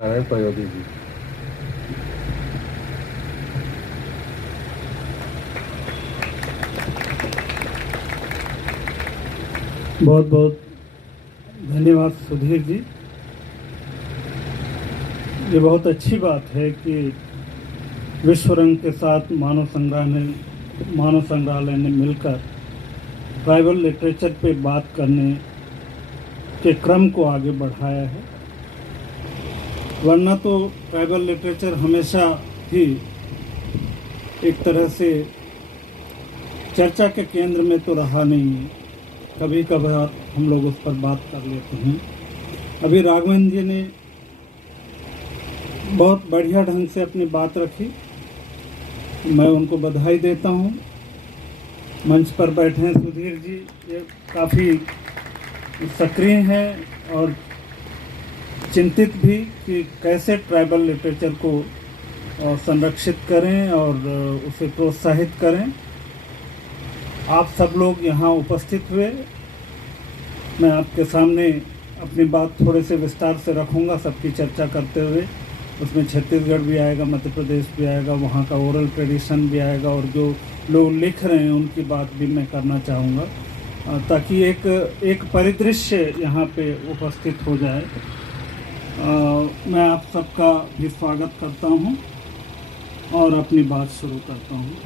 नारायण पयोधी जी। बहुत बहुत धन्यवाद सुधीर जी। ये बहुत अच्छी बात है कि विश्व रंग के साथ मानव संग्रहालय ने मिलकर ट्राइबल लिटरेचर पे बात करने के क्रम को आगे बढ़ाया है। वरना तो ट्राइबल लिटरेचर हमेशा ही एक तरह से चर्चा के केंद्र में तो रहा नहीं है। कभी कभार हम लोग उस पर बात कर लेते हैं। अभी राघवेंद्र जी ने बहुत बढ़िया ढंग से अपनी बात रखी, मैं उनको बधाई देता हूँ। मंच पर बैठे हैं सुधीर जी, ये काफ़ी सक्रिय हैं और चिंतित भी कि कैसे ट्राइबल लिटरेचर को संरक्षित करें और उसे प्रोत्साहित करें। आप सब लोग यहाँ उपस्थित हुए, मैं आपके सामने अपनी बात थोड़े से विस्तार से रखूँगा सबकी चर्चा करते हुए। उसमें छत्तीसगढ़ भी आएगा, मध्य प्रदेश भी आएगा, वहाँ का ओरल ट्रेडिशन भी आएगा और जो लोग लिख रहे हैं उनकी बात भी मैं करना चाहूँगा, ताकि एक परिदृश्य यहाँ पे उपस्थित हो जाए। मैं आप सबका भी स्वागत करता हूँ और अपनी बात शुरू करता हूँ।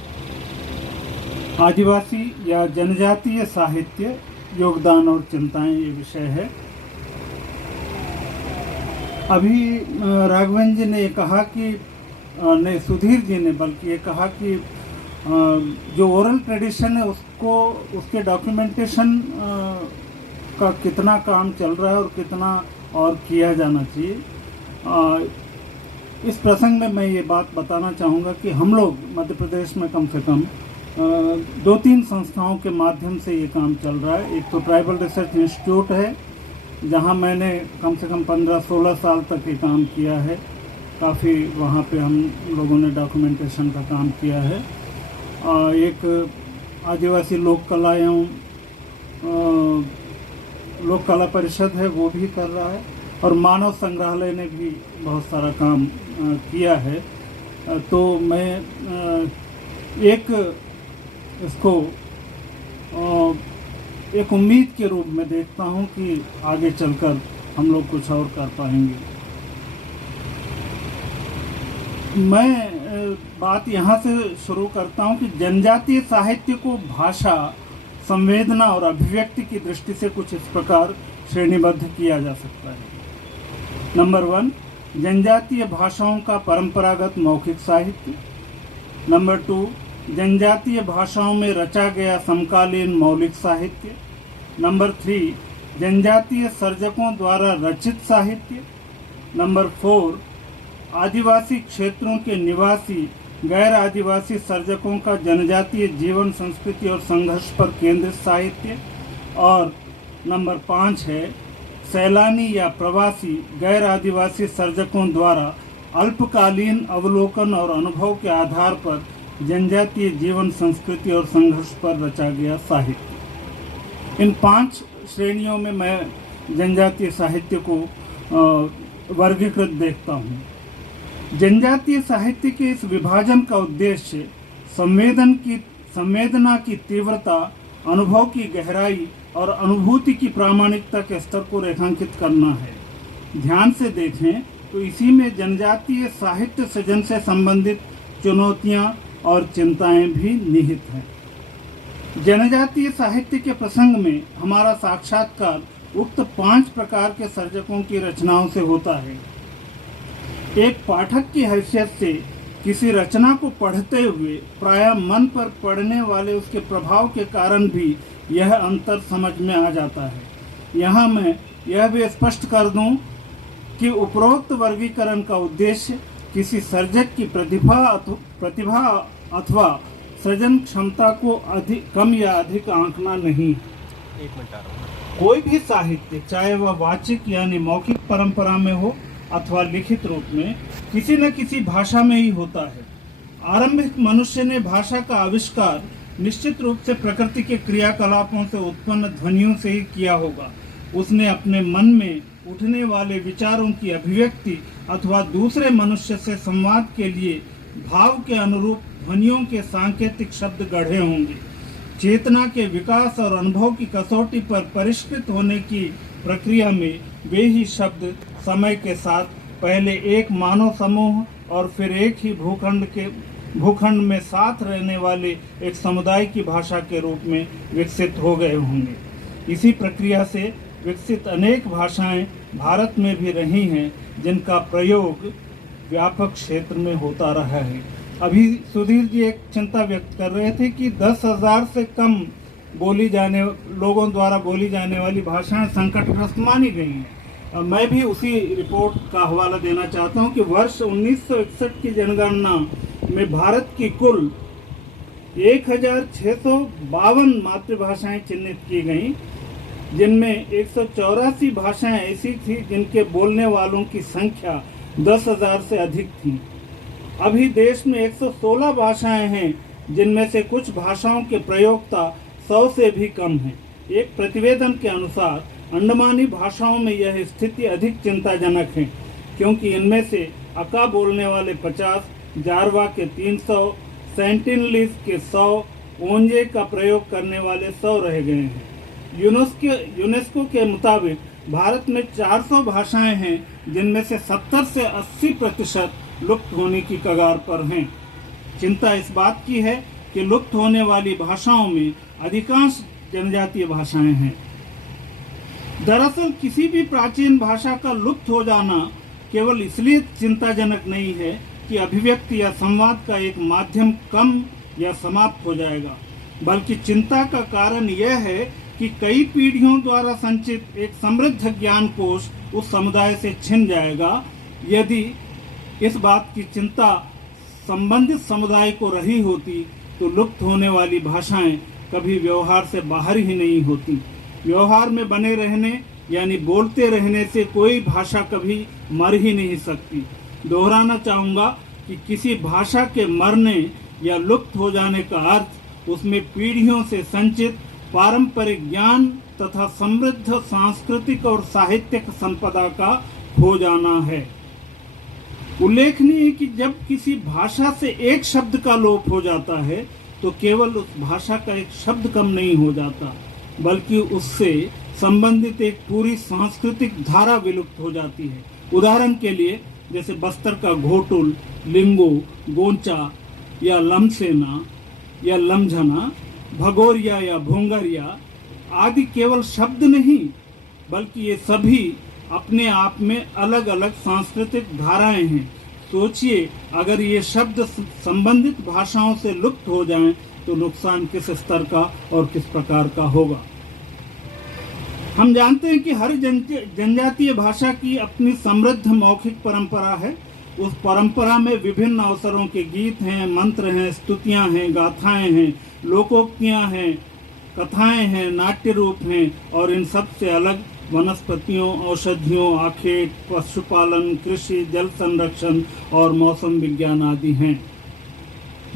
आदिवासी या जनजातीय साहित्य, योगदान और चिंताएं, ये विषय है। अभी राघवेंद्र जी ने ये कहा कि नहीं, सुधीर जी ने बल्कि ये कहा कि जो ओरल ट्रेडिशन है उसके डॉक्यूमेंटेशन का कितना काम चल रहा है और कितना और किया जाना चाहिए। इस प्रसंग में मैं ये बात बताना चाहूँगा कि हम लोग मध्य प्रदेश में कम से कम 2-3 संस्थाओं के माध्यम से ये काम चल रहा है। एक तो ट्राइबल रिसर्च इंस्टीट्यूट है, जहाँ मैंने कम से कम 15-16 साल तक ये काम किया है। काफ़ी वहाँ पे हम लोगों ने डॉक्यूमेंटेशन का काम किया है। एक आदिवासी लोक कला एवं लोक कला परिषद है, वो भी कर रहा है, और मानव संग्रहालय ने भी बहुत सारा काम किया है। तो मैं इसको एक उम्मीद के रूप में देखता हूं कि आगे चलकर हम लोग कुछ और कर पाएंगे। मैं बात यहाँ से शुरू करता हूं कि जनजातीय साहित्य को भाषा, संवेदना और अभिव्यक्ति की दृष्टि से कुछ इस प्रकार श्रेणीबद्ध किया जा सकता है। नंबर 1, जनजातीय भाषाओं का परंपरागत मौखिक साहित्य। नंबर 2, जनजातीय भाषाओं में रचा गया समकालीन मौलिक साहित्य। नंबर 3, जनजातीय सर्जकों द्वारा रचित साहित्य। नंबर 4, आदिवासी क्षेत्रों के निवासी गैर आदिवासी सर्जकों का जनजातीय जीवन, संस्कृति और संघर्ष पर केंद्रित साहित्य। और नंबर 5 है सैलानी या प्रवासी गैर आदिवासी सर्जकों द्वारा अल्पकालीन अवलोकन और अनुभव के आधार पर जनजातीय जीवन, संस्कृति और संघर्ष पर रचा गया साहित्य। इन 5 श्रेणियों में मैं जनजातीय साहित्य को वर्गीकृत देखता हूँ। जनजातीय साहित्य के इस विभाजन का उद्देश्य संवेदना की तीव्रता, अनुभव की गहराई और अनुभूति की प्रामाणिकता के स्तर को रेखांकित करना है। ध्यान से देखें तो इसी में जनजातीय साहित्य सृजन से संबंधित चुनौतियां और चिंताएं भी निहित हैं। जनजातीय साहित्य के प्रसंग में हमारा साक्षात्कार उक्त 5 प्रकार के सर्जकों की रचनाओं से होता है। एक पाठक की हैसियत से किसी रचना को पढ़ते हुए प्रायः मन पर पड़ने वाले उसके प्रभाव के कारण भी यह अंतर समझ में आ जाता है। यहाँ मैं यह भी स्पष्ट कर दूं कि उपरोक्त वर्गीकरण का उद्देश्य किसी सर्जक की प्रतिभा अथवा सृजन क्षमता को कम या अधिक आंकना नहीं है। कोई भी साहित्य, चाहे वह वाचिक यानी मौखिक परंपरा में हो अथवा लिखित रूप में, किसी न किसी भाषा में ही होता है। आरंभिक मनुष्य ने भाषा का आविष्कार निश्चित रूप से प्रकृति के क्रियाकलापों से उत्पन्न ध्वनियों से ही किया होगा। उसने अपने मन में उठने वाले विचारों की अभिव्यक्ति अथवा दूसरे मनुष्य से संवाद के लिए भाव के अनुरूप ध्वनियों के सांकेतिक शब्द गढ़े होंगे। चेतना के विकास और अनुभव की कसौटी पर परिष्कृत होने की प्रक्रिया में वे ही शब्द समय के साथ पहले एक मानव समूह और फिर एक ही भूखंड में साथ रहने वाले एक समुदाय की भाषा के रूप में विकसित हो गए होंगे। इसी प्रक्रिया से विकसित अनेक भाषाएं भारत में भी रही हैं, जिनका प्रयोग व्यापक क्षेत्र में होता रहा है। अभी सुधीर जी एक चिंता व्यक्त कर रहे थे कि 10,000 से कम लोगों द्वारा बोली जाने वाली भाषाएं संकटग्रस्त मानी गई हैं। मैं भी उसी रिपोर्ट का हवाला देना चाहता हूं कि वर्ष 1961 की जनगणना में भारत की कुल 1652 मातृभाषाएं चिन्हित की गईं, जिनमें 184 भाषाएं ऐसी थी जिनके बोलने वालों की संख्या 10,000 से अधिक थी। अभी देश में 116 भाषाएं हैं, जिनमें से कुछ भाषाओं के प्रयोक्ता 100 से भी कम हैं। एक प्रतिवेदन के अनुसार अंडमानी भाषाओं में यह स्थिति अधिक चिंताजनक है, क्योंकि इनमें से अका बोलने वाले 50, जारवा के 300, सेंटिनलीज के 100, ओंजे का प्रयोग करने वाले 100 रह गए हैं। यूनेस्को के मुताबिक भारत में 400 भाषाएं हैं, जिनमें से 70 से 80% लुप्त होने की कगार पर हैं। चिंता इस बात की है कि लुप्त होने वाली भाषाओं में अधिकांश जनजातीय भाषाएं हैं। दरअसल किसी भी प्राचीन भाषा का लुप्त हो जाना केवल इसलिए चिंताजनक नहीं है कि अभिव्यक्ति या संवाद का एक माध्यम कम या समाप्त हो जाएगा, बल्कि चिंता का कारण यह है कि कई पीढ़ियों द्वारा संचित एक समृद्ध ज्ञान कोश उस समुदाय से छिन जाएगा। यदि इस बात की चिंता संबंधित समुदाय को रही होती तो लुप्त होने वाली भाषाएं कभी व्यवहार से बाहर ही नहीं होती। व्यवहार में बने रहने यानी बोलते रहने से कोई भाषा कभी मर ही नहीं सकती। दोहराना चाहूँगा कि किसी भाषा के मरने या लुप्त हो जाने का अर्थ उसमें पीढ़ियों से संचित पारंपरिक ज्ञान तथा समृद्ध सांस्कृतिक और साहित्यिक संपदा का खो जाना है। उल्लेखनीय है कि जब किसी भाषा से एक शब्द का लोप हो जाता है तो केवल उस भाषा का एक शब्द कम नहीं हो जाता, बल्कि उससे संबंधित एक पूरी सांस्कृतिक धारा विलुप्त हो जाती है। उदाहरण के लिए जैसे बस्तर का घोटुल, लिंगो, गोंचा या लमसेना या लमझना, भगोरिया या भोंगरिया आदि केवल शब्द नहीं, बल्कि ये सभी अपने आप में अलग अलग सांस्कृतिक धाराएं हैं। सोचिए, अगर ये शब्द संबंधित भाषाओं से लुप्त हो जाएं तो नुकसान किस स्तर का और किस प्रकार का होगा। हम जानते हैं कि हर जनजातीय भाषा की अपनी समृद्ध मौखिक परंपरा है। उस परंपरा में विभिन्न अवसरों के गीत हैं, मंत्र हैं, स्तुतियां हैं, गाथाएं हैं, लोकोक्तियां हैं, कथाएं हैं, नाट्य रूप हैं और इन सब से अलग वनस्पतियों, औषधियों, आखेट, पशुपालन, कृषि, जल संरक्षण और मौसम विज्ञान आदि हैं।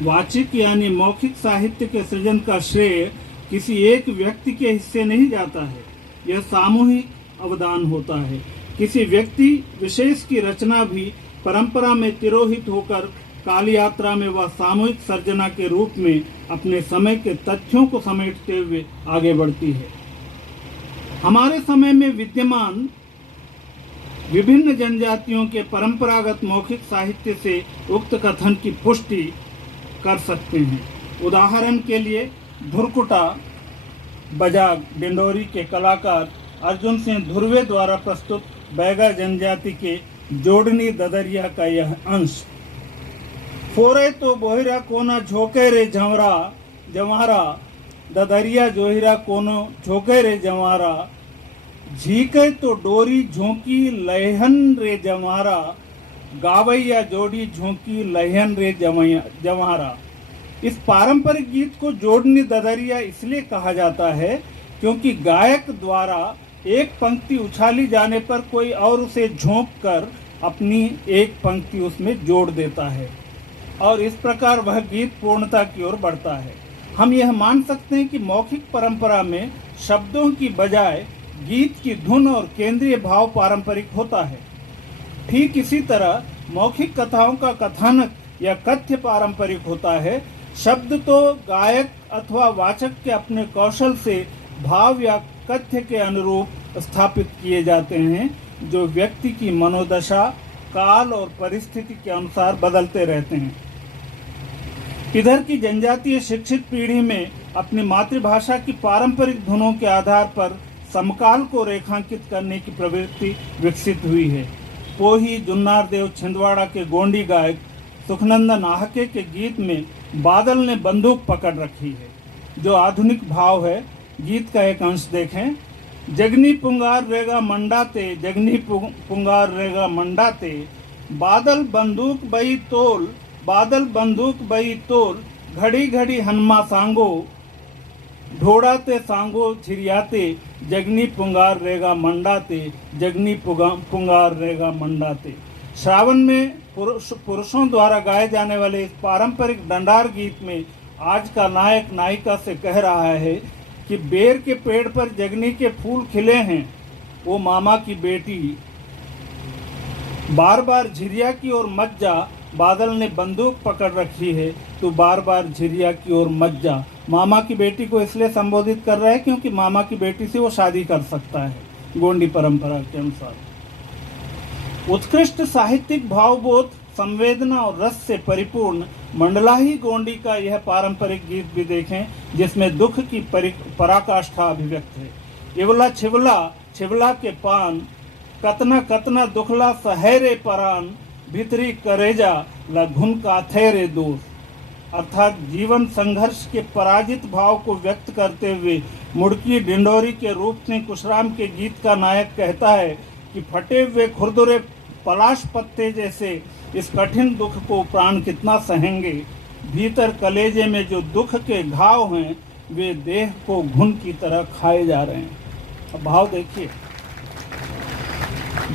वाचिक यानी मौखिक साहित्य के सृजन का श्रेय किसी एक व्यक्ति के हिस्से नहीं जाता है, यह सामूहिक अवदान होता है। किसी व्यक्ति विशेष की रचना भी परंपरा में तिरोहित होकर काल यात्रा में वह सामूहिक सर्जना के रूप में अपने समय के तथ्यों को समेटते हुए आगे बढ़ती है। हमारे समय में विद्यमान विभिन्न जनजातियों के परंपरागत मौखिक साहित्य से उक्त कथन की पुष्टि कर सकते हैं। उदाहरण के लिए धुरकुटा बजाग डिंडोरी के कलाकार अर्जुन सिंह धुर्वे द्वारा प्रस्तुत बैगा जनजाति के जोड़नी ददरिया का यह अंश। फोरे तो बोहिरा कोना झोंके रे जवारा ददरिया जोहिरा कोनो झोंके रे जवारा, झीके तो डोरी झोंकी लहन रे जवारा, गावैया जोड़ी झोंकी लहन रे जवारा। इस पारंपरिक गीत को जोड़नी ददरिया इसलिए कहा जाता है क्योंकि गायक द्वारा एक पंक्ति उछाली जाने पर कोई और उसे झोंक कर अपनी एक पंक्ति उसमें जोड़ देता है और इस प्रकार वह गीत पूर्णता की ओर बढ़ता है। हम यह मान सकते हैं कि मौखिक परंपरा में शब्दों की बजाय गीत की धुन और केंद्रीय भाव पारंपरिक होता है। ठीक इसी तरह मौखिक कथाओं का कथानक या कथ्य पारंपरिक होता है। शब्द तो गायक अथवा वाचक के अपने कौशल से भाव या कथ्य के अनुरूप स्थापित किए जाते हैं, जो व्यक्ति की मनोदशा, काल और परिस्थिति के अनुसार बदलते रहते हैं। इधर की जनजातीय शिक्षित पीढ़ी में अपनी मातृभाषा की पारंपरिक धुनों के आधार पर समकाल को रेखांकित करने की प्रवृत्ति विकसित हुई है। पोही जुन्नार देव छिंदवाड़ा के गोंडी गायक सुखनंदन आहके के गीत में बादल ने बंदूक पकड़ रखी है, जो आधुनिक भाव है। गीत का एक अंश देखें। जगनी पुंगार रेगा मंडाते, जगनी पुंगार रेगा मंडाते, बादल बंदूक बई तोल, बादल बंदूक बई तोल, घड़ी घड़ी हनमा सांगो, ढोड़ाते सांगो छिरियाते, जगनी पुंगार रेगा मंडाते, जगनी पुंगार रेगा मंडाते। श्रावण में पुरुषों द्वारा गाए जाने वाले इस पारंपरिक डंडार गीत में आज का नायक नायिका से कह रहा है कि बेर के पेड़ पर जगनी के फूल खिले हैं, वो मामा की बेटी बार बार झिरिया की ओर मत जा, बादल ने बंदूक पकड़ रखी है, तो बार बार झिरिया की ओर मत जा। मामा की बेटी को इसलिए संबोधित कर रहा है क्योंकि मामा की बेटी से वो शादी कर सकता है, गोंडी परंपरा के अनुसार। उत्कृष्ट साहित्यिक भावबोध, संवेदना और रस से परिपूर्ण मंडलाही गोंडी का यह पारंपरिक गीत भी देखें, जिसमें दुख की पराकाष्ठा अभिव्यक्त है। इवला छिवला छिवला के पान, कतना कतना दुखला सहेरे परान, भीतरी करेजा लघुन काथेरे दोष। अर्थात जीवन संघर्ष के पराजित भाव को व्यक्त करते हुए मुड़की डिंडोरी के रूप में कुशराम के गीत का नायक कहता है कि फटे हुए खुरदुरे पलाश पत्ते जैसे इस कठिन दुख को प्राण कितना सहेंगे, भीतर कलेजे में जो दुख के घाव हैं वे देह को घुन की तरह खाए जा रहे हैं। अब भाव देखिए।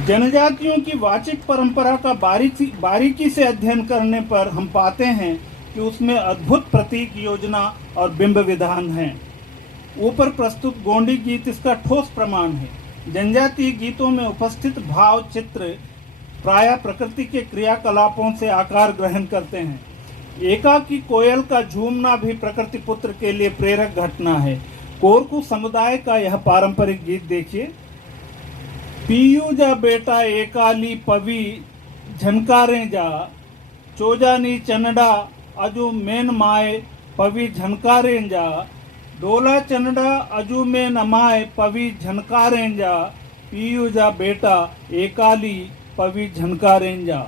जनजातियों की वाचिक परंपरा का बारीकी से अध्ययन करने पर हम पाते हैं कि उसमें अद्भुत प्रतीक, योजना और बिंब विधान हैं। ऊपर प्रस्तुत गोंडी गीत इसका ठोस प्रमाण है। जनजातीय गीतों में उपस्थित भाव चित्र प्रायः प्रकृति के क्रियाकलापों से आकार ग्रहण करते हैं। एकाकी कोयल का झूमना भी प्रकृति पुत्र के लिए प्रेरक घटना है। कोरकू समुदाय का यह पारंपरिक गीत देखिए। पीयू जा बेटा एकाली पवी झनकारे जा, चोजानी चनडा अजू मेन माए पवी झनकारे जा, डोला चनडा अजू मेन अमाए पवी झनकारे जा, पीयू जा बेटा एकाली पवी झनकारे जा।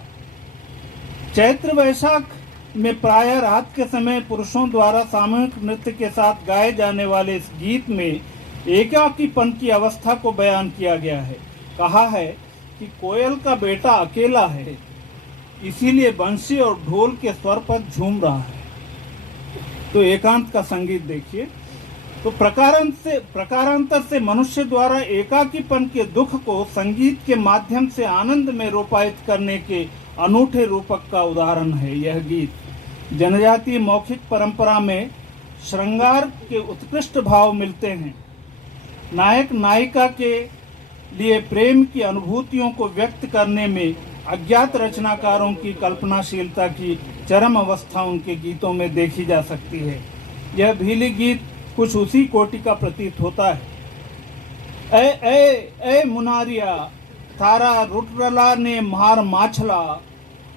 चैत्र वैशाख में प्रायः रात के समय पुरुषों द्वारा सामूहिक नृत्य के साथ गाए जाने वाले इस गीत में एकाकीपन की अवस्था को बयान किया गया है। कहा है कि कोयल का बेटा अकेला है, इसीलिए बंसी और ढोल के स्वर पर झूम रहा है। तो एकांत का संगीत देखिए। तो प्रकारांतर से मनुष्य द्वारा एकाकीपन के दुख को संगीत के माध्यम से आनंद में रूपायित करने के अनूठे रूपक का उदाहरण है यह गीत। जनजातीय मौखिक परंपरा में श्रृंगार के उत्कृष्ट भाव मिलते हैं। नायक नायिका के लिए प्रेम की अनुभूतियों को व्यक्त करने में अज्ञात रचनाकारों की कल्पनाशीलता की चरम अवस्था उनके गीतों में देखी जा सकती है। यह भीली गीत कुछ उसी कोटि का प्रतीत होता है। ए मुनारिया थारा रुटरला ने मार माछला,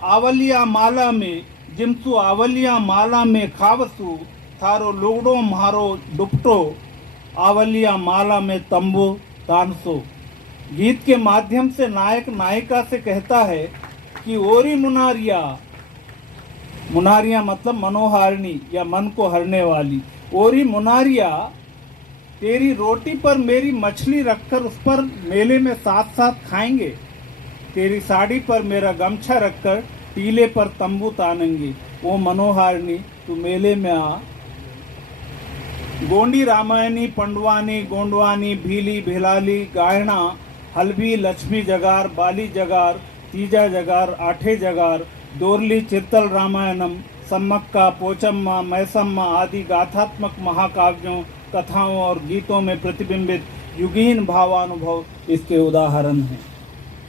आवलिया माला में जिमसु आवलिया माला में खावसु, थारो लुगड़ो मारो दुपटो, आवलिया माला में तंबू तानसो। गीत के माध्यम से नायक नायिका से कहता है कि ओरी मुनारिया, मुनारिया मतलब मनोहारिणी या मन को हरने वाली, ओरी मुनारिया तेरी रोटी पर मेरी मछली रखकर उस पर मेले में साथ साथ खाएंगे, तेरी साड़ी पर मेरा गमछा रखकर टीले पर तंबू तानेंगे, वो मनोहारिणी तू मेले में आ। गोंडी रामायणी पंडवानी गोंडवानी भीली भिलाली गायणा हल्बी लक्ष्मी जगार बाली जगार तीजा जगार आठे जगार दोरली चित्तल रामायणम सम्मक्का पोचम्मा मैसम्मा आदि गाथात्मक महाकाव्यों कथाओं और गीतों में प्रतिबिंबित युगीन भावानुभव इसके उदाहरण हैं।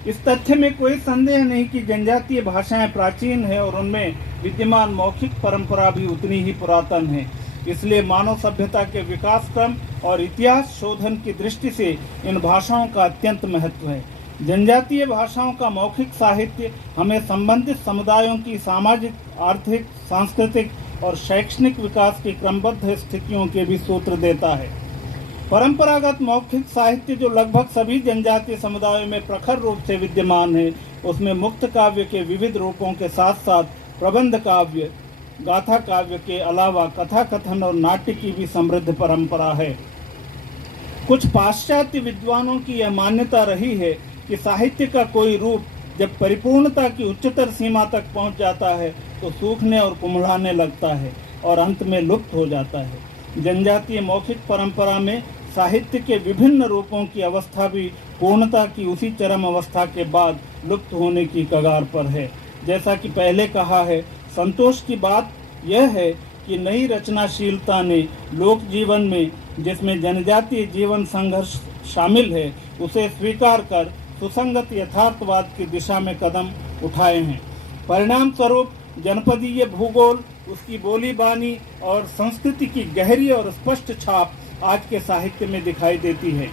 इस तथ्य में कोई संदेह नहीं कि जनजातीय भाषाएं प्राचीन है और उनमें विद्यमान मौखिक परंपरा भी उतनी ही पुरातन है। इसलिए मानव सभ्यता के विकास क्रम और इतिहास शोधन की दृष्टि से इन भाषाओं का अत्यंत महत्व है। जनजातीय भाषाओं का मौखिक साहित्य हमें संबंधित समुदायों की सामाजिक, आर्थिक, सांस्कृतिक और शैक्षणिक विकास की क्रमबद्ध स्थितियों के भी सूत्र देता है। परंपरागत मौखिक साहित्य जो लगभग सभी जनजातीय समुदायों में प्रखर रूप से विद्यमान है, उसमें मुक्त काव्य के विविध रूपों के साथ साथ प्रबंध काव्य, गाथा काव्य के अलावा कथा कथन और नाट्य की भी समृद्ध परंपरा है। कुछ पाश्चात्य विद्वानों की यह मान्यता रही है कि साहित्य का कोई रूप जब परिपूर्णता की उच्चतर सीमा तक पहुंच जाता है तो सूखने और कुम्हलाने लगता है और अंत में लुप्त हो जाता है। जनजातीय मौखिक परंपरा में साहित्य के विभिन्न रूपों की अवस्था भी पूर्णता की उसी चरम अवस्था के बाद लुप्त होने की कगार पर है। जैसा कि पहले कहा है, संतोष की बात यह है कि नई रचनाशीलता ने लोक जीवन में, जिसमें जनजातीय जीवन संघर्ष शामिल है, उसे स्वीकार कर सुसंगत यथार्थवाद की दिशा में कदम उठाए हैं। परिणाम स्वरूप जनपदीय भूगोल, उसकी बोली बानी और संस्कृति की गहरी और स्पष्ट छाप आज के साहित्य में दिखाई देती है।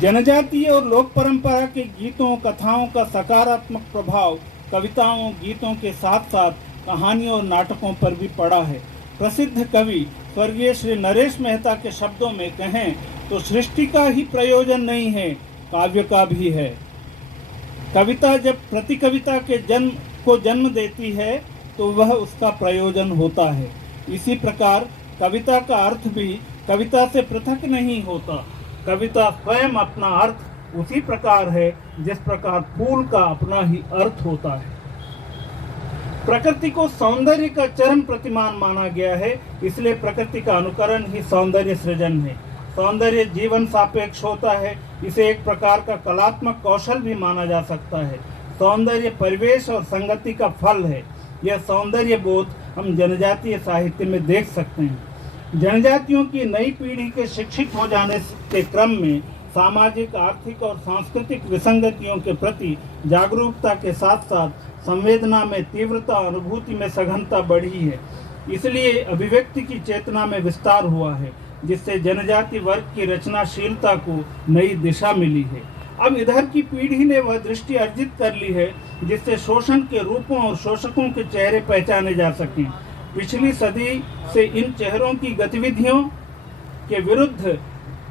जनजातीय और लोक परंपरा के गीतों, कथाओं का सकारात्मक प्रभाव कविताओं, गीतों के साथ साथ कहानियों और नाटकों पर भी पड़ा है। प्रसिद्ध कवि स्वर्गीय श्री नरेश मेहता के शब्दों में कहें तो सृष्टि का ही प्रयोजन नहीं है, काव्य का भी है। कविता जब प्रतिकविता के जन्म देती है तो वह उसका प्रयोजन होता है। इसी प्रकार कविता का अर्थ भी कविता से पृथक नहीं होता। कविता स्वयं अपना अर्थ उसी प्रकार है जिस प्रकार फूल का अपना ही अर्थ होता है। प्रकृति को सौंदर्य का चरम प्रतिमान माना गया है, इसलिए प्रकृति का अनुकरण ही सौंदर्य सृजन है। सौंदर्य जीवन सापेक्ष होता है, इसे एक प्रकार का कलात्मक कौशल भी माना जा सकता है। सौंदर्य परिवेश और संगति का फल है। यह सौंदर्य बोध हम जनजातीय साहित्य में देख सकते हैं। जनजातियों की नई पीढ़ी के शिक्षित हो जाने के क्रम में सामाजिक, आर्थिक और सांस्कृतिक विसंगतियों के प्रति जागरूकता के साथ साथ संवेदना में तीव्रता, अनुभूति में सघनता बढ़ी है। इसलिए अभिव्यक्ति की चेतना में विस्तार हुआ है, जिससे जनजाति वर्ग की रचनाशीलता को नई दिशा मिली है। अब इधर की पीढ़ी ने वह दृष्टि अर्जित कर ली है जिससे शोषण के रूपों और शोषकों के चेहरे पहचाने जा सकें। पिछली सदी से इन चेहरों की गतिविधियों के विरुद्ध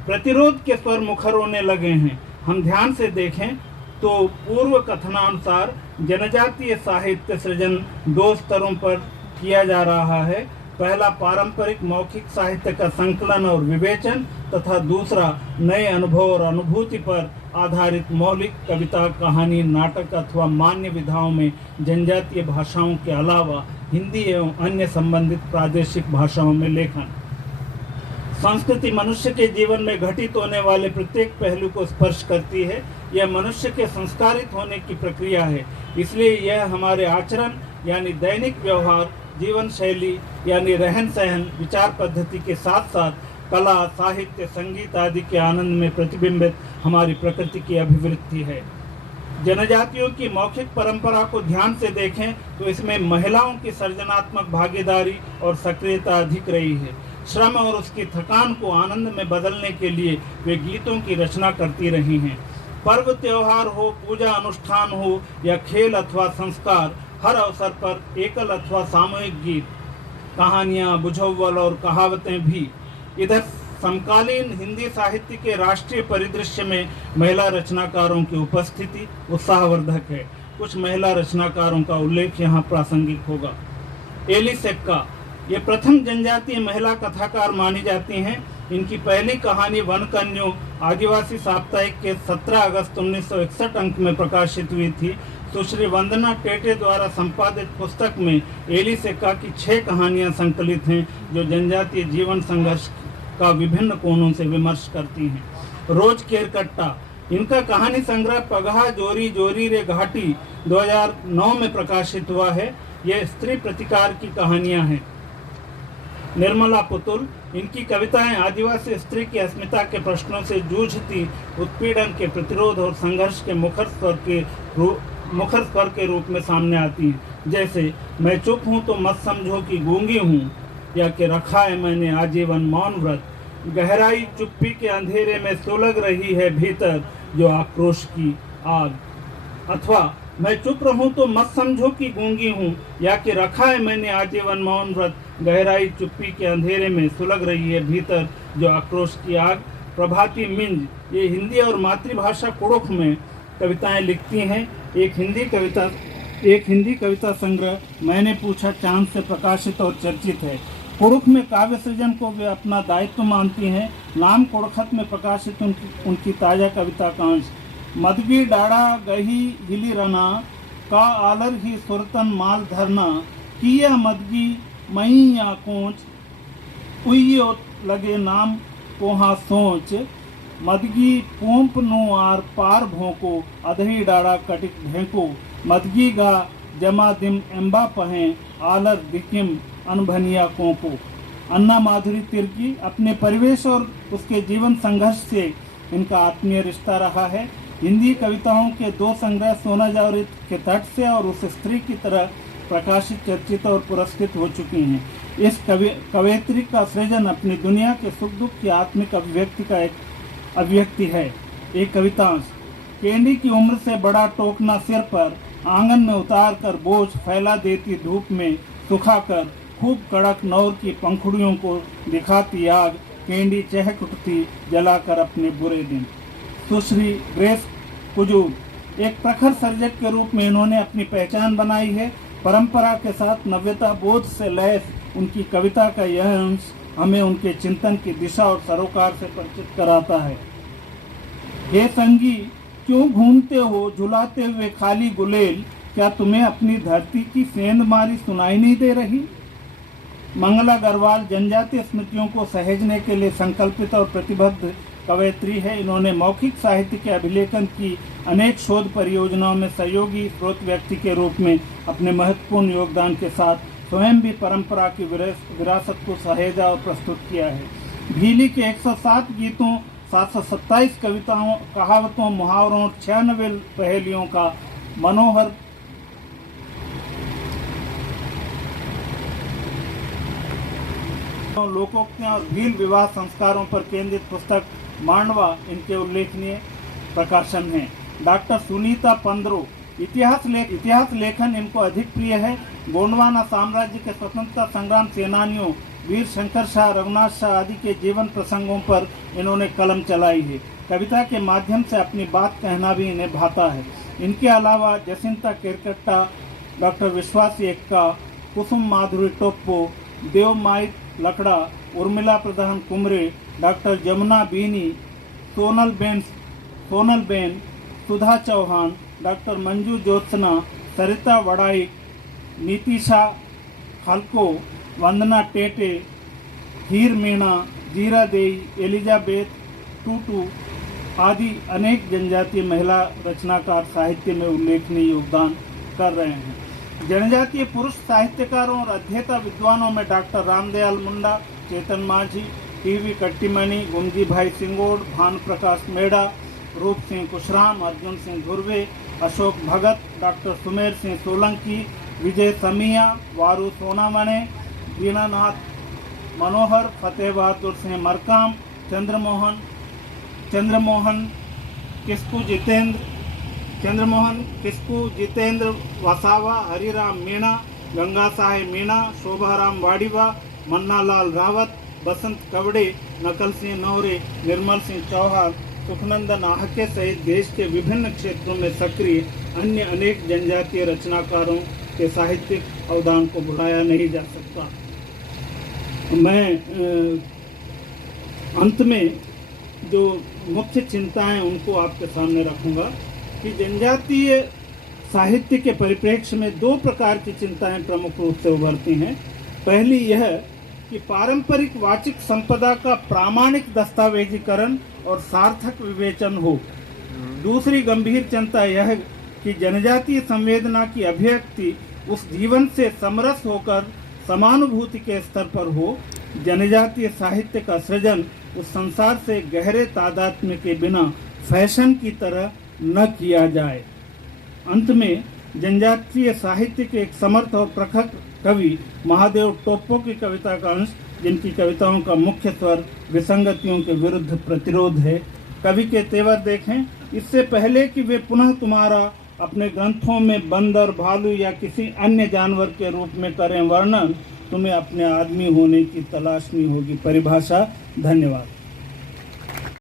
प्रतिरोध के स्वर मुखर होने लगे हैं। हम ध्यान से देखें तो पूर्व कथनानुसार जनजातीय साहित्य सृजन दो स्तरों पर किया जा रहा है। पहला पारंपरिक मौखिक साहित्य का संकलन और विवेचन तथा दूसरा नए अनुभव और अनुभूति पर आधारित मौलिक कविता, कहानी, नाटक अथवा मान्य विधाओं में जनजातीय भाषाओं के अलावा हिंदी एवं अन्य संबंधित प्रादेशिक भाषाओं में लेखन। संस्कृति मनुष्य के जीवन में घटित होने वाले प्रत्येक पहलू को स्पर्श करती है। यह मनुष्य के संस्कारित होने की प्रक्रिया है। इसलिए यह हमारे आचरण यानी दैनिक व्यवहार, जीवन शैली यानी रहन सहन, विचार पद्धति के साथ साथ कला, साहित्य, संगीत आदि के आनंद में प्रतिबिंबित हमारी प्रकृति की अभिवृत्ति है। जनजातियों की मौखिक परंपरा को ध्यान से देखें तो इसमें महिलाओं की सृजनात्मक भागीदारी और सक्रियता अधिक रही है। श्रम और उसकी थकान को आनंद में बदलने के लिए वे गीतों की रचना करती रही हैं। पर्व त्योहार हो, पूजा अनुष्ठान हो या खेल अथवा संस्कार, हर अवसर पर एकल अथवा सामूहिक गीत, कहानियाँ, बुझव्वल और कहावतें भी। इधर समकालीन हिंदी साहित्य के राष्ट्रीय परिदृश्य में महिला रचनाकारों की उपस्थिति उत्साहवर्धक है। कुछ महिला रचनाकारों का उल्लेख यहाँ प्रासंगिक होगा। एली सेक्का ये प्रथम जनजातीय महिला कथाकार मानी जाती हैं। इनकी पहली कहानी वनकन्यों आदिवासी साप्ताहिक के 17 अगस्त 1961 अंक में प्रकाशित हुई थी। सुश्री वंदना टेटे द्वारा संपादित पुस्तक में एली सेक्का की 6 कहानियां संकलित हैं जो जनजातीय जीवन संघर्ष का विभिन्न कोणों से विमर्श करती हैं। रोज केरकट्टा इनका कहानी संग्रह पगहा जोरी जोरी रे घाटी 2009 में प्रकाशित हुआ है। यह स्त्री प्रतिकार की कहानियां हैं। निर्मला पुतुल इनकी कविताएं आदिवासी स्त्री की अस्मिता के प्रश्नों से जूझती उत्पीड़न के प्रतिरोध और संघर्ष के मुखर स्वर के रूप में सामने आती हैं। जैसे मैं चुप हूँ तो मत समझो कि गूंगी हूँ, या कि रखा है मैंने आजीवन मौन व्रत, गहराई चुप्पी के अंधेरे में सुलग रही है भीतर जो आक्रोश की आग। अथवा मैं चुप रहूं तो मत समझो कि गूंगी हूँ, या कि रखा है मैंने आजीवन मौन व्रत, गहराई चुप्पी के अंधेरे में सुलग रही है भीतर जो आक्रोश की आग। प्रभाती मिंज ये हिंदी और मातृभाषा कुड़ुख में कविताएं लिखती हैं। एक हिंदी कविता संग्रह मैंने पूछा चांद से प्रकाशित और चर्चित है। कुड़ुख में काव्य सृजन को वे अपना दायित्व मानती हैं। नाम कुड़खत में प्रकाशित उनकी ताजा कविता का अंश मदगी डाड़ा गही हिली रना का आलर ही सुरतन माल धरना, किया मदगी मई या कोच उइयो लगे नाम कोहा सोच, मदगी पोंप नो आर पार भोंको अधही डाड़ा कटिक ढेंको, मदगी गा जमा दिम एम्बा पहें आलर दिकिम अनभनिया कोंको। अन्ना माधुरी तिर्की अपने परिवेश और उसके जीवन संघर्ष से इनका आत्मीय रिश्ता रहा है। हिंदी कविताओं के 2 संग्रह सोना जावरी के तट से और उस स्त्री की तरह प्रकाशित, चर्चित और पुरस्कृत हो चुकी हैं। इस कवयित्री का सृजन अपनी दुनिया के सुख दुख की आत्मिक अभिव्यक्ति का एक अभिव्यक्ति है। एक कवितांश केंडी की उम्र से बड़ा टोकना सिर पर आंगन में उतार कर बोझ फैला देती धूप में सुखाकर, खूब कड़क नौर की पंखुड़ियों को दिखाती आग, केंडी चहक उठती जलाकर अपने बुरे दिन। सुश्री ग्रेस कुजूर एक प्रखर सर्जक के रूप में इन्होंने अपनी पहचान बनाई है। परंपरा के साथ नव्यता बोध से लैस उनकी कविता का यह अंश हमें उनके चिंतन की दिशा और सरोकार से परिचित कराता है। हे संगी क्यों घूमते हो झुलाते हुए खाली गुलेल, क्या तुम्हें अपनी धरती की सेंध मारी सुनाई नहीं दे रही। मंगला अग्रवाल जनजातीय स्मृतियों को सहेजने के लिए संकल्पित और प्रतिबद्ध कवयित्री है। इन्होंने मौखिक साहित्य के अभिलेखन की अनेक शोध परियोजनाओं में सहयोगी स्रोत व्यक्ति के रूप में अपने महत्वपूर्ण योगदान के साथ स्वयं भी परंपरा की विरासत को सहेजा और प्रस्तुत किया है। भीली के 107 गीतों, 727 कविताओं, कहावतों, मुहावरों, 96 पहेलियों का मनोहर लोकोक्तियां और भील विवाह संस्कारों पर केंद्रित पुस्तक मांडवा इनके उल्लेखनीय प्रकाशन हैं। डॉक्टर सुनीता पंद्रो इतिहास लेखन इनको अधिक प्रिय है। गोंडवाना साम्राज्य के स्वतंत्रता संग्राम सेनानियों वीर शंकर शाह, रघुनाथ शाह आदि के जीवन प्रसंगों पर इन्होंने कलम चलाई है। कविता के माध्यम से अपनी बात कहना भी इन्हें भाता है। इनके अलावा जसिंता केरकट्टा, डॉक्टर विश्वासी एक्का, कुसुम माधुरी टोप्पो, देवमाई लकड़ा, उर्मिला प्रधान कुमरे, डॉक्टर जमुना बीनी, सोनल बेन, सुधा चौहान, डॉक्टर मंजू ज्योत्सना, सरिता वड़ाई, नीतिशा खलको, वंदना टेटे, हीर मीणा, जीरा देई, एलिजाबेथ टूटू आदि अनेक जनजातीय महिला रचनाकार साहित्य में उल्लेखनीय योगदान कर रहे हैं। जनजातीय पुरुष साहित्यकारों और अध्येता विद्वानों में डॉक्टर रामदयाल मुंडा, चेतन माझी, टीवी कट्टीमणि, गुमजी भाई सिंगोड़, भानु प्रकाश मेड़ा, रूप सिंह कुशराम, अर्जुन सिंह धुर्वे, अशोक भगत, डॉक्टर सुमेर सिंह सोलंकी, विजय समिया, वारू सोनामणे, दीनानाथ मनोहर, फतेह बहादुर सिंह मरकाम, चंद्रमोहन किस्कू जितेंद्र वसावा, हरिराम मीणा, गंगा साहेब मीणा, शोभाराम वाड़ीवा, मन्नालाल रावत, बसंत कवड़े, नकल सिंह नौरे, निर्मल सिंह चौहान, सुखनंदन आहके सहित देश के विभिन्न क्षेत्रों में सक्रिय अन्य अनेक जनजातीय रचनाकारों के साहित्यिक अवदान को भुलाया नहीं जा सकता। मैं अंत में जो मुख्य चिंताएं उनको आपके सामने रखूंगा कि जनजातीय साहित्य के परिप्रेक्ष्य में 2 प्रकार की चिंताएं प्रमुख रूप से उभरती हैं। पहली यह कि पारंपरिक वाचिक संपदा का प्रामाणिक दस्तावेजीकरण और सार्थक विवेचन हो। दूसरी गंभीर चिंता यह कि जनजातीय संवेदना की अभिव्यक्ति उस जीवन से समरस होकर समानुभूति के स्तर पर हो जनजातीय साहित्य का सृजन उस संसार से गहरे तादात्म्य के बिना फैशन की तरह न किया जाए। अंत में जनजातीय साहित्य के एक समर्थ और प्रखर कवि महादेव टोप्पो की कविता का अंश, जिनकी कविताओं का मुख्य स्वर विसंगतियों के विरुद्ध प्रतिरोध है। कवि के तेवर देखें। इससे पहले कि वे पुनः तुम्हारा अपने ग्रंथों में बंदर, भालू या किसी अन्य जानवर के रूप में करें वर्णन, तुम्हें अपने आदमी होने की तलाशनी होगी। परिभाषा। धन्यवाद।